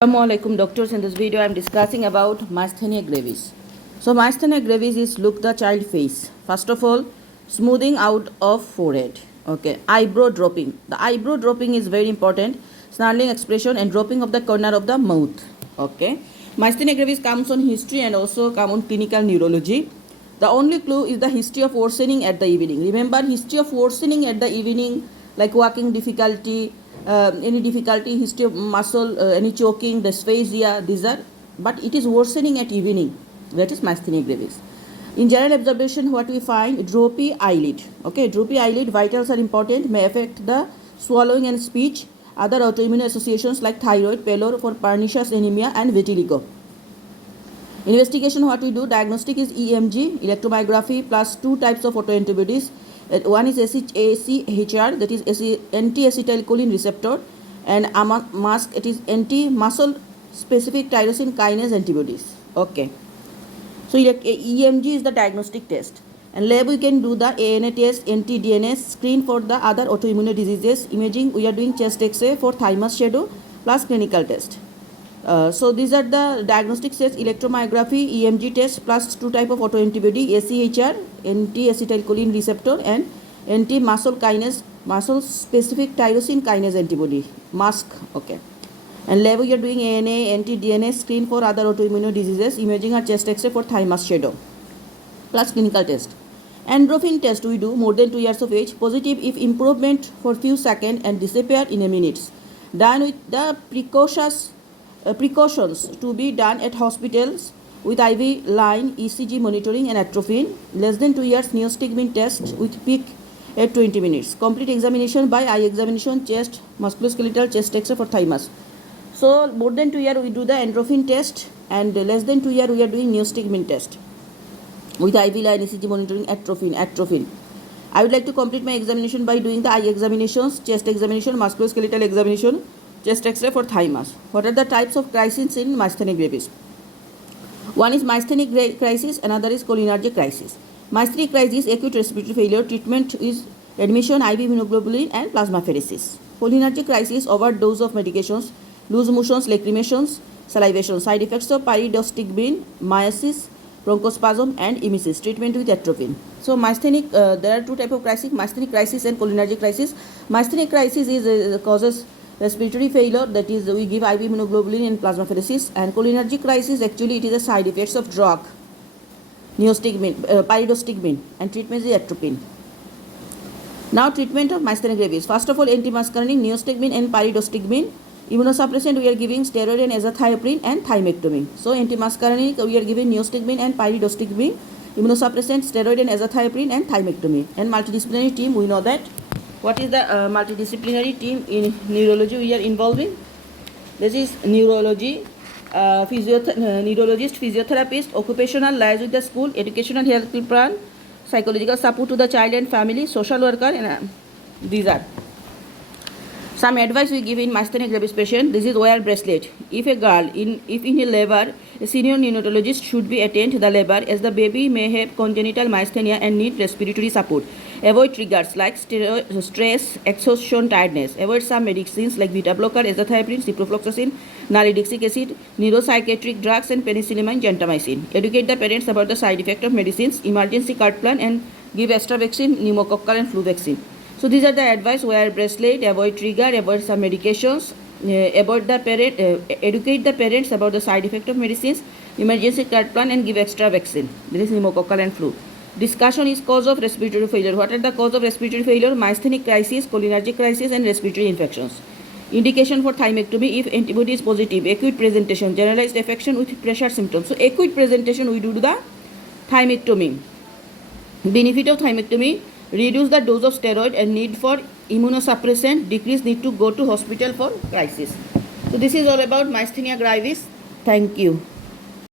Assalamualaikum doctors. In this video I am discussing about Myasthenia gravis. So Myasthenia gravis is look the child face. First of all, smoothing out of forehead. Okay, eyebrow dropping. The eyebrow dropping is very important. Snarling expression and dropping of the corner of the mouth. Okay, Myasthenia gravis comes on history and also come on clinical neurology. The only clue is the history of worsening at the evening. Remember, history of worsening at the evening, like walking difficulty, any difficulty, history of muscle, any choking, dysphagia, these are, but it is worsening at evening. That is Myasthenia gravis. In general observation, what we find, droopy eyelid. Okay, droopy eyelid, vitals are important, may affect the swallowing and speech. Other autoimmune associations like thyroid, pallor for pernicious anemia and vitiligo. Investigation, what we do, diagnostic is EMG, electromyography plus two types of autoantibodies. One is ACHR, that is anti-acetylcholine receptor, and mask, it is anti-muscle specific tyrosine kinase antibodies. Okay, so EMG is the diagnostic test, and lab we can do the ANA test, anti-DNA screen for the other autoimmune diseases. Imaging, we are doing chest X-ray for thymus shadow plus clinical test. So these are the diagnostic tests: electromyography, EMG test plus two type of autoantibody, ACHR, anti-acetylcholine receptor, and anti-muscle kinase, muscle specific tyrosine kinase antibody, mask. Okay, and lab we are doing ANA, anti-DNA screen for other autoimmune diseases. Imaging or chest X-ray for thymus shadow plus clinical test. Endorphin test we do more than 2 years of age, positive if improvement for few seconds and disappear in a minute. Done with the precautions to be done at hospitals with IV line, ECG monitoring and atropine. Less than 2 years neostigmine test with peak at 20 minutes. Complete examination by eye examination, chest, musculoskeletal, chest X-ray for thymus. So more than 2 years we do the endorphin test, and less than 2 years we are doing neostigmine test with IV line, ECG monitoring, atropine. I would like to complete my examination by doing the eye examinations, chest examination, musculoskeletal examination, chest X-ray for thymus. What are the types of crises in Myasthenia gravis? One is myasthenic crisis, another is cholinergic crisis. Myasthenic crisis, acute respiratory failure. Treatment is admission, IV immunoglobulin and plasmapheresis. Cholinergic crisis, overdose of medications, loose motions, lacrimations, salivation. Side effects of pyridostigmine, myasthenia, bronchospasm and emesis. Treatment with atropine. So myasthenic, there are two types of crisis: myasthenic crisis and cholinergic crisis. Myasthenic crisis is causes respiratory failure, that is we give IV immunoglobulin and plasmapheresis. And cholinergic crisis, actually it is a side effects of drug, neostigmine, pyridostigmine, and treatment is atropine. Now treatment of Myasthenia gravis. First of all, antimuscarinic, neostigmine and pyridostigmine. Immunosuppressant, we are giving steroid and azathioprine and thymectomy. So antimuscarinic, we are giving neostigmine and pyridostigmine. Immunosuppressant, steroid and azathioprine and thymectomy. And multidisciplinary team, we know that. What is the multidisciplinary team in neurology we are involving? This is neurology, neurologist, physiotherapist, occupational, liaise with the school, educational health plan, psychological support to the child and family, social worker, and these are some advice we give in Myasthenia gravis patient. This is wear bracelet. If a girl in a labor, a senior neonatologist should be attend the labor, as the baby may have congenital myasthenia and need respiratory support. Avoid triggers like stress, exhaustion, tiredness. Avoid some medicines like beta blocker, azathioprine, ciprofloxacin, nalidixic acid, neuropsychiatric drugs and penicillamine, gentamicin. Educate the parents about the side effect of medicines, emergency card plan, and give extra vaccine, pneumococcal and flu vaccine. So these are the advice: wear bracelet, avoid trigger, avoid some medications, educate the parents about the side effect of medicines, emergency card plan, and give extra vaccine. This is pneumococcal and flu. Discussion is cause of respiratory failure. What are the cause of respiratory failure? Myasthenic crisis, cholinergic crisis, and respiratory infections. Indication for thymectomy if antibody is positive. Acute presentation, generalized affection with pressure symptoms. So acute presentation, we do the thymectomy. Benefit of thymectomy: reduce the dose of steroid and need for immunosuppressant, decrease need to go to hospital for crisis. So this is all about Myasthenia gravis. Thank you.